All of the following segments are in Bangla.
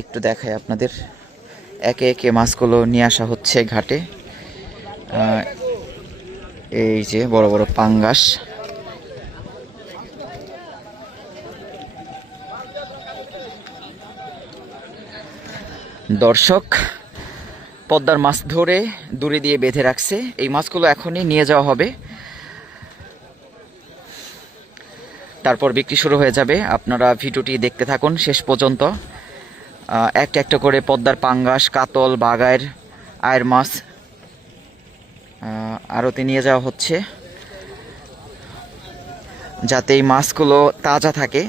একটু দেখাই আপনাদের। একে একে মাছগুলো নিয়ে আসা হচ্ছে ঘাটে। এই যে বড় বড় পাঙ্গাস। দর্শক, পদ্মার মাছ ধরে দূরে দিয়ে বেঁধে রাখছে। এই মাছগুলো এখনই নিয়ে যাওয়া হবে। তারপর বিক্রি শুরু হয়ে যাবে। আপনারা ভিডিওটি দেখতে থাকুন শেষ পর্যন্ত। একটা একটা করে পদ্মার পাঙ্গাস, কাতল বাগায়ের আয়ের মাছ আড়তে নিয়ে যাওয়া হচ্ছে। যাতে এই মাছগুলো তাজা থাকে।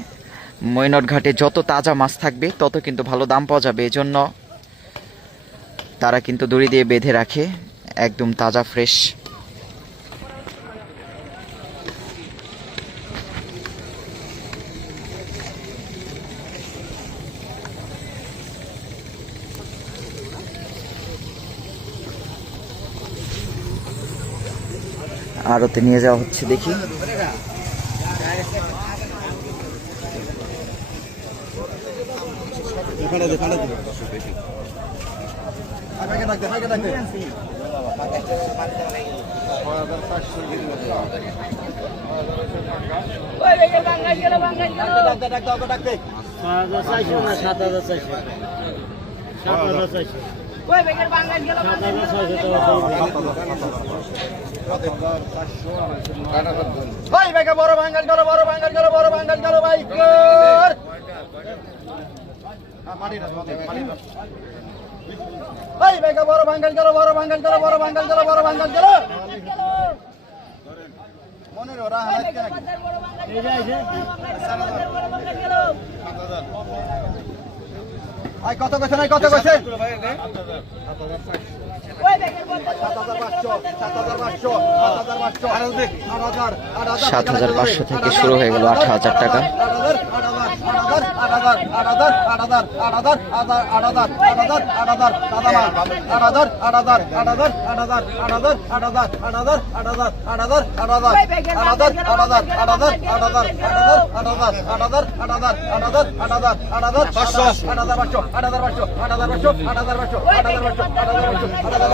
মৈনট ঘাটে যত তাজা মাছ থাকবে, তত কিন্তু ভালো দাম পাওয়া যাবে। এজন্য তারা কিন্তু দড়ি দিয়ে বেঁধে রাখে। একদম তাজা, ফ্রেশ। আরতে নিয়ে যাওয়া হচ্ছে দেখি। সাত হাজার চারশো সাত হাজার ভাই ভাই বড় বাঙ্গাল গেল বড় বাঙ্গাল গেল বড় বাঙ্গাল গেল ভাই ভাই ভাই বড় বাঙ্গাল গেল বড় বাঙ্গাল গেল বড় বাঙ্গাল গেল বড় বাঙ্গাল গেল। মনের ওরা হাত কেন ভাই কত কইছেন কত কইছেন সাত হাজার পাঁচশো থেকে শুরু হয়ে গেল আট হাজার টাকা পাঁচশো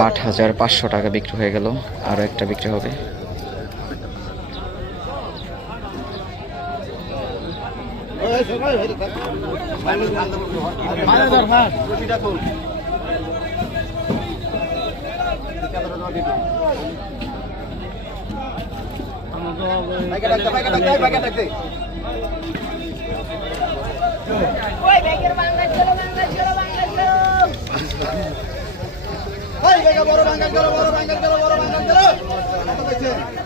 আট হাজার পাঁচশো টাকা বিক্রি হয়ে গেল আরও একটা বিক্রি হবে ওই ব্যাগের বড় বাঙ্গাল বড় বাঙ্গাল বড় বাঙ্গাল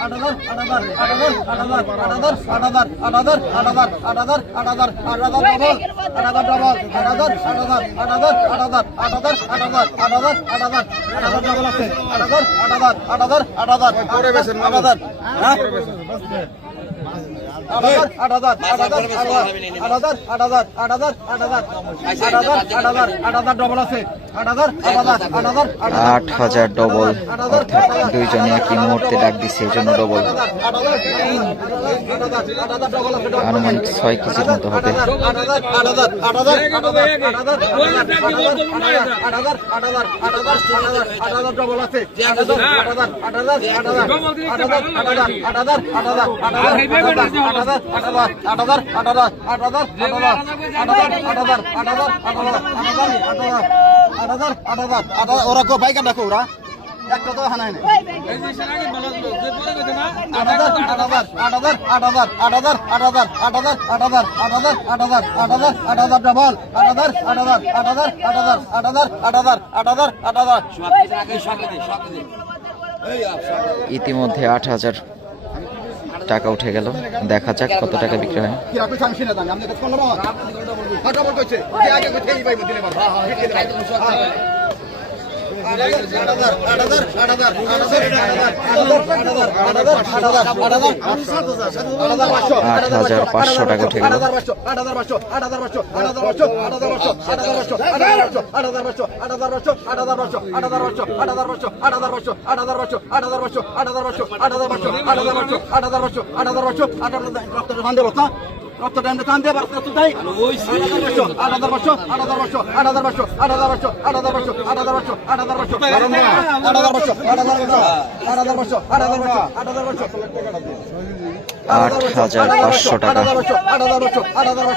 আট হাজার আট হাজার আট হাজার আট হাজার আট হাজার আট হাজার আট হাজার ডবল আছে আট হাজার আট হাজার আট হাজার আট হাজার ডবল অর্থাৎ দুইজনে একই মুহূর্তে ডাক দিছে, এই জন্য ডবল আনুমানিক ছয় কেজির মতো হবে। ওরা কো বাইকা ডাকো ওরা একটা তো হানায় না আট হাজার আট হাজার আট হাজার আট হাজার আট হাজার আট হাজার আট হাজার আট হাজার আট হাজার আট হাজার আট হাজার আট হাজার ডাবল আট হাজার আট হাজার আট হাজার আট হাজার আট হাজার আট হাজার আট হাজার আট হাজার ইতিমধ্যে আট হাজার টাকা উঠে গেল দেখা যাক কত টাকা বিক্রি হয় কি হাজার পাঁচশো টাকা উঠে গেল আট হাজার পাঁচশো আট হাজার কোথায় এই ভাই দিলে বার হ্যাঁ আট হাজার পাঁচশো রক্ত টান দিয়ে বারো রক্ত তাই আট হাজার বছর আট হাজার বছর আট হাজার বছর আট হাজার বছর আট হাজার বছর আট হাজার বছর আট হাজার বছর আট হাজার বছর আট হাজার বছর আট হাজার বছর আট হাজার বছর আট হাজার বছর আট হাজার পাঁচশো টাকা আট হাজার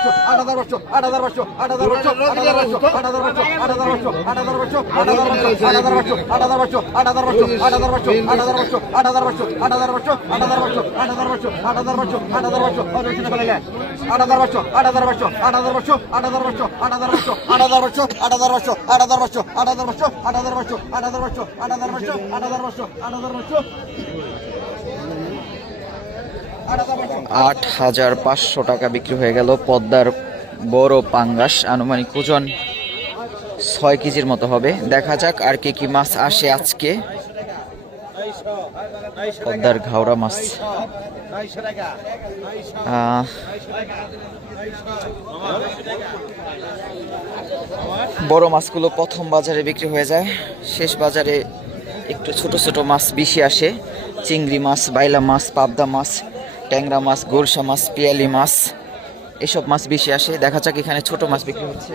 পাঁচশো টাকা বিক্রি হয়ে গেল পদ্মার বড় পাঙ্গাস। আনুমানিক ওজন ছয় কেজির মতো হবে। দেখা যাক আর কি কি মাছ আসে আজকে। পদ্মার ঘাওড়া মাছ। বড় মাছগুলো প্রথম বাজারে বিক্রি হয়ে যায়। শেষ বাজারে একটু ছোট ছোট মাছ বেশি আসে। চিংড়ি মাছ, বাইলা মাছ, পাবদা মাছ ট্যাংরা মাছ গোলসা মাছ, পিয়ালি মাছ, এসব মাছ বেশি আসে। দেখা যাক এখানে ছোট মাছ বিক্রি হচ্ছে।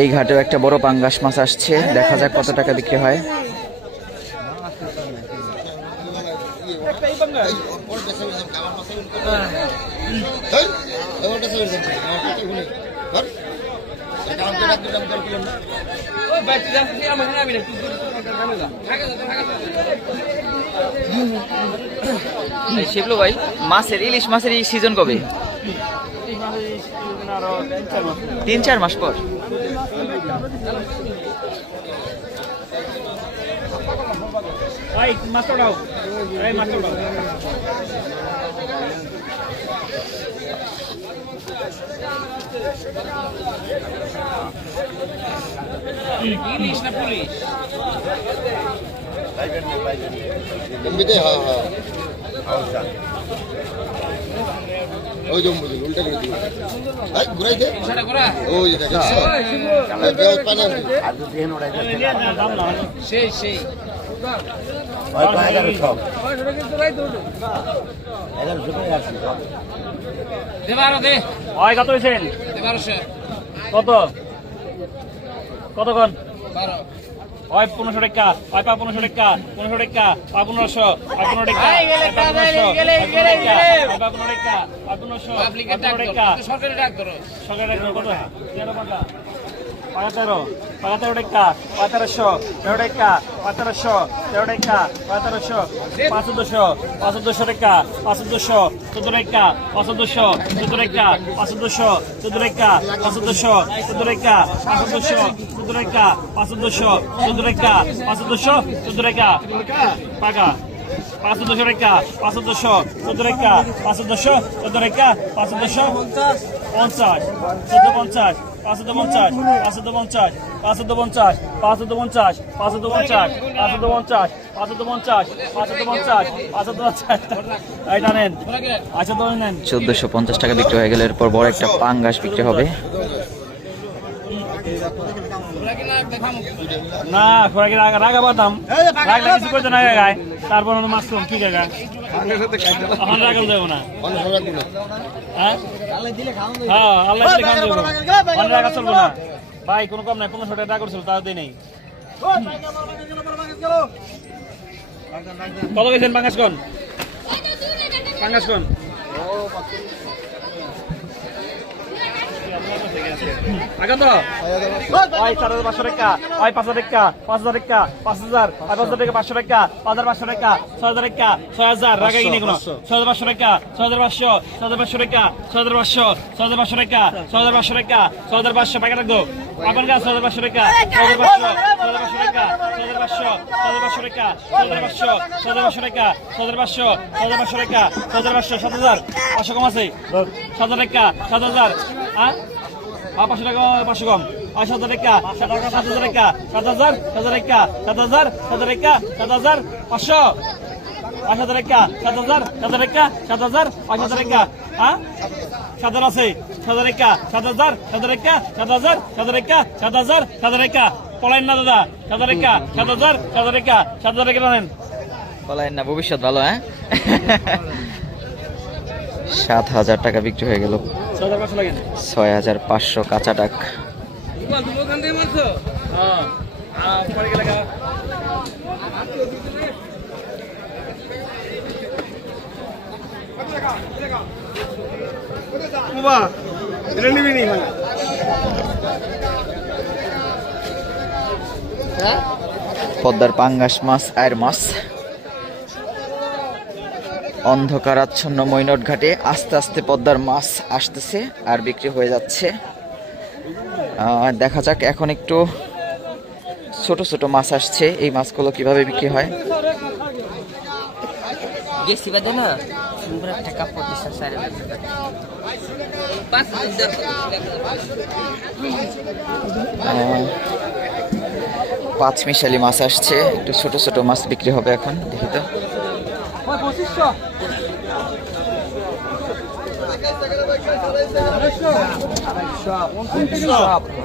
এই ঘাটেও একটা বড় পাঙ্গাস মাছ আসছে। দেখা যাক কত টাকা বিক্রি হয়। শিবলু ভাই মাছের ইলিশ মাছের এই সিজন কবে? তিন চার মাস পর। ভাই মাস্টার দাও। ভাই মাস্টার দাও। পুলিশ না পুলিশ হ্যাঁ হ্যাঁ। ওই যে বুঝলি উল্টা করে দিল। ভাই হ্যাঁ, হ্যাঁ, হ্যাঁ। সেই সেই। কত হয়েছেন? কত? কতক্ষণ? হয় পনেরোশো টাকা। হয় পা পনেরোশো টাকা পনেরোশো টাকা। পা পনেরোশো হয় পনেরো টাকা। পা পা পনেরো টাকা। হয় পনেরোশো পনেরো টাকা। সরকারি ডাক ধরো। সরকারি ডাক ধরো কত? পঁয়তেরো পঁয়তেরো টেক্কা পঁয়তেরোশো তেরো টেক্কা পঁয়তেরোশো তেরো টেক্কা পঁয়তেরোশো পাঁচশো পাঁচশো টেক্কা পাঁচশো চোদ্দ টেক্কা পাঁচশো চোদ্দ টেক্কা পাঁচশো চোদ্দ টেক্কা পাঁচশো চোদ্দ টেক্কা পাঁচশো চোদ্দ টেক্কা পাঁচশো চোদ্দ টেক্কা পাঁচশো চোদ্দ টেক্কা পাকা পাঁচশো দুশো রেখা পাঁচশো দুশো চোদ্দ রেখা পাঁচশো দুশো চোদ্দ রেখা পাঁচশো দুশো পঞ্চাশ চোদ্দ পঞ্চাশ পাঁচশো পঞ্চাশ পাঁচশো পঞ্চাশ পাঁচশো পঞ্চাশ পাঁচশো পঞ্চাশ পাঁচশো পঞ্চাশ পাঁচশো পঞ্চাশ পাঁচশো পঞ্চাশ পাঁচশো পঞ্চাশ পাঁচশো পঞ্চাশ। এইটা নেন আচ্ছা তো নেন। চোদ্দোশো পঞ্চাশ টাকা বিক্রি হয়ে গেলে এরপর বড় একটা পাঙ্গাস বিক্রি হবে। না খোরাকি রাগা রাগা বাদাম রাগলে কিছু করতে না গায় তারপর মাশরুম ঠিক আছে হ্যাঁ? হ্যাঁ, ভাই কোনো কম নাই পনেরোশো টাকা করছিল তাও দিয়ে নেই কত গেছেন পাঙ্গাস কন? পাঙ্গাস কন? আগে ওই চার হাজার পাঁচশো টাকা পাঁচ হাজার টাকা পাঁচ হাজার টাকা পাঁচ হাজার পাঁচ হাজার টাকা পাঁচশো টাকা পাঁচ হাজার পাঁচশো টাকা ছয় হাজার টাকা ছয় হাজার রাখা কিনে কোনো ছয় হাজার পাঁচশো টাকা ছয় হাজার পাঁচশো ছয় হাজার পাঁচশো টাকা ছয় হাজার পাঁচশো ছয় হাজার পাঁচশো টাকা ছয় হাজার পাঁচশো টাকা ছয় হাজার পাঁচশো টাকা রাখব আপনার কাছে ছয় হাজার পাঁচশো টাকা ছয় হাজার পাঁচশো সাত হাজার টাকা সাত হাজার হ্যাঁ পাঁচশো টাকা পাঁচশো কম সাত হাজার সাত হাজার টাকা সাত হাজার সাত হাজার সাত হাজার সাত হাজার সাত হাজার পাঁচশো পাঁচ হাজার সাত হাজার সাত হাজার সাত হাজার পাঁচ হাজার টাকা হ্যাঁ সাত হাজার আছে সাত হাজার সাত হাজার সাত হাজার সাত হাজার সাত হাজার পলাইন না দাদা সাত সাত হাজার সাত হাজার সাত হাজার টাকা নেন বলেন না ভবিষ্যৎ ভালো হ্যাঁ সাত হাজার টাকা বিক্রি হয়ে গেল ছয় হাজার পাঁচশো কাঁচা টাক পদ্মার পাঙ্গাস মাছ আর মাছ। অন্ধকারাচ্ছন্ন মৈনট ঘাটে আস্তে আস্তে পদ্মার মাছ আসতেছে আর বিক্রি হয়ে যাচ্ছে। দেখা যাক এখন একটু ছোট ছোট মাছ আসছে। এই মাছগুলো কীভাবে বিক্রি হয়? পাঁচ মিশালি মাছ আসছে। একটু ছোট ছোট মাছ বিক্রি হবে এখন দেখি তো।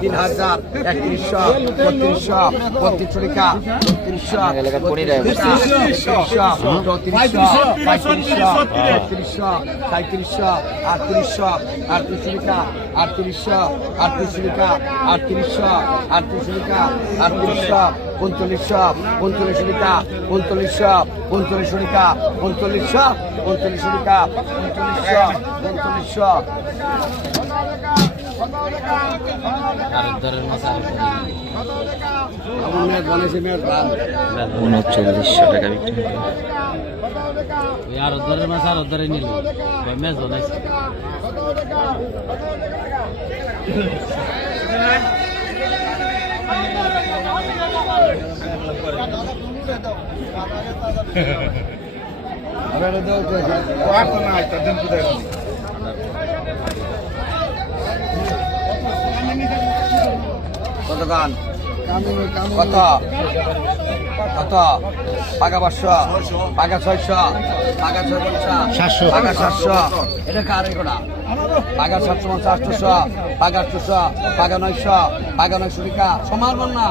তিন হাজার একত্রিশশো বত্রিশশো বত্রিশশো টাকা বত্রিশশো বসছে। চৌত্রিশশো পঁয়ত্রিশশো ছত্রিশশো সাঁত্রিশশো আটত্রিশশো আটত্রিশশো টাকা আটত্রিশশো আটত্রিশশো টাকা আটত্রিশশো আটত্রিশশো টাকা আটত্রিশশো পঞ্চলিশশো পঞ্চলিশ রিকা পঞ্চলিশশো পঞ্চলিশ রিকা পঞ্চলিশশো পঞ্চলিশ রিকা পঞ্চলিশশো পঞ্চলিশশো উনচল্লিশশো টাকা মাছ আর উদ্ধারে নিল। ম্যাচ বানাইছে Thank. কত গান কত? কত? পাকা পাঁচশো পাকা ছয়শো পাকা ছয় সাতশো। পাকা সাতশো। এটা কার এগুলা পাকা সাতশো পঞ্চাশ আটশোশো পাকা আটশোশো পাকা নয়শো পাকা নয়শো টিকা সমান বল না।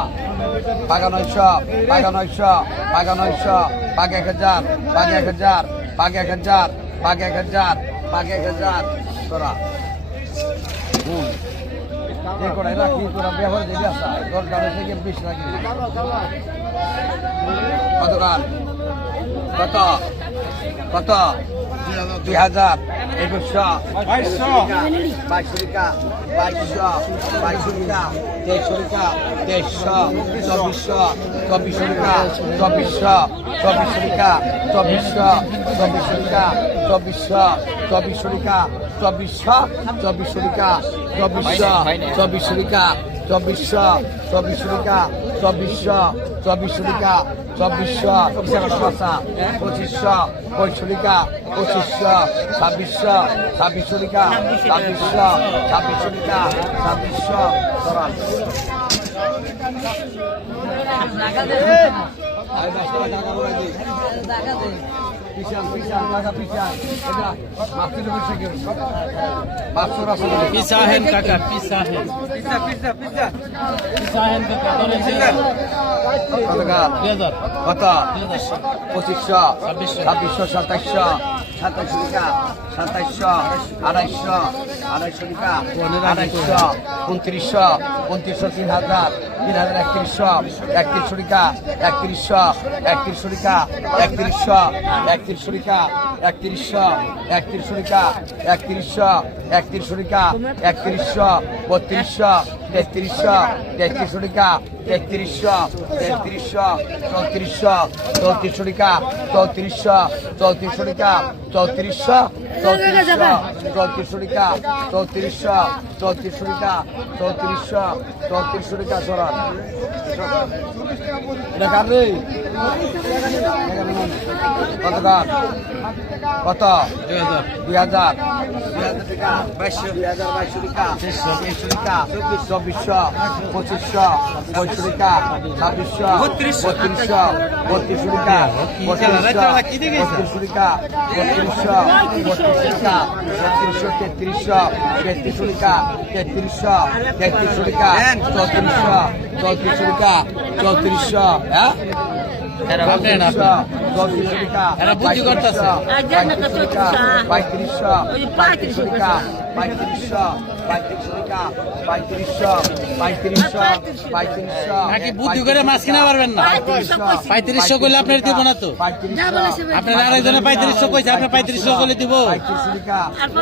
পাকা নয়শো পাকা নয়শো পাকা নয়শো পাকা এক হাজার পাকা এক হাজার পাকা এক হাজার পাকা এক হাজার পাকা এক হাজার। তোরা। রাখি কত? কত? দুই হাজার একুশশো বাইশশো টাকা বাইশশো বাইশশো টাকা তেইশশো টাকা তেইশশো চব্বিশশো চব্বিশশো টাকা চব্বিশশো চব্বিশশো টাকা চব্বিশশো চব্বিশশো টাকা চব্বিশশো চব্বিশশো টাকা চব্বিশশো চব্বিশশো টাকা চব্বিশশো চব্বিশশো টাকা চব্বিশশো চব্বিশশো টাকা চব্বিশশো চব্বিশশো টাকা চব্বিশশো পঁচিশ পঁচিশশো ছাব্বিশ লিখা পঁচিশশো ছাব্বিশশো ছাব্বিশশো ছাব্বিশ ছাব্বিশশো ছাব্বিশশো টাকা ছাব্বিশশো সরান পিছান পিছান টাকা পিছান। এটা মাতৃ বসে গেল মাতৃ আসলে পিসা হেন কাকা পিসাহেন হেন পিসা হেন কাকা কত? পঁচিশশো। ছাব্বিশশো। সাতাইশশো। সাতাইশশো সাতাইশশো আড়াইশো আড়াইশো টাকা আড়াইশো, উনত্রিশশো উনত্রিশশো, তিন হাজার তিন হাজার একত্রিশশো একত্রিশশো টাকা একত্রিশশো একত্রিশশো টাকা একত্রিশশো একত্রিশশো টাকা একত্রিশশো একত্রিশশো টাকা একত্রিশশো একত্রিশশো টাকা একত্রিশশো, বত্রিশশো, তেত্রিশশো তেত্রিশশো টাকা তেত্রিশশো তেত্রিশশো, চৌত্রিশশো চৌত্রিশশো টাকা চৌত্রিশশো চৌত্রিশশো টাকা চৌত্রিশশো চৌত্রিশশো চৌত্রিশশো টাকা চৌত্রিশশো চৌত্রিশশো টাকা চৌত্রিশশো চৌত্রিশশো টাকা সরান। এটা কার রে কত কার কত দুই হাজার চব্বিশশো পঁচিশশো পঁয়ত্রিশ টাকা ছাব্বিশশো বত্রিশশো বত্রিশশো টাকা বত্রিশশো টাকা বত্রিশশো বত্রিশশো টাকা বত্রিশশো তেত্রিশশো তেত্রিশশো টাকা তেত্রিশশো তেত্রিশশো টাকা চৌত্রিশশো চৌত্রিশশো টাকা চৌত্রিশশো হ্যাঁ চৌত্রিশশো চৌত্রিশশো টাকা এরা বুদ্ধি করতেছে। পঁয়ত্রিশশো নাকি বুদ্ধি করে মাছ কিনা পারবেন না? পঁয়ত্রিশশো করলে আপনার দিব না তো? আপনার আরেকজনে পঁয়ত্রিশশো কইছে আপনার পঁয়ত্রিশশো করলে দিব। পঁয়ত্রিশশো টাকা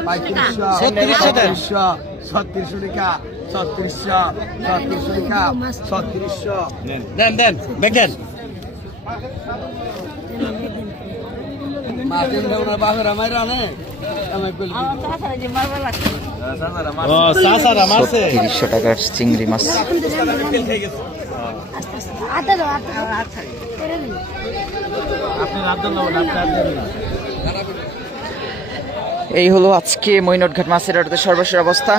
পঁয়ত্রিশশো ছত্রিশশো। ছত্রিশশো টাকা ছত্রিশশো ছত্রিশশো টাকা ছত্রিশশো দেন দেন বেগ টাকার চিংড়ি মাছ। এই হলো আজকে মৈনটঘাট মাছের সর্বশেষ অবস্থা।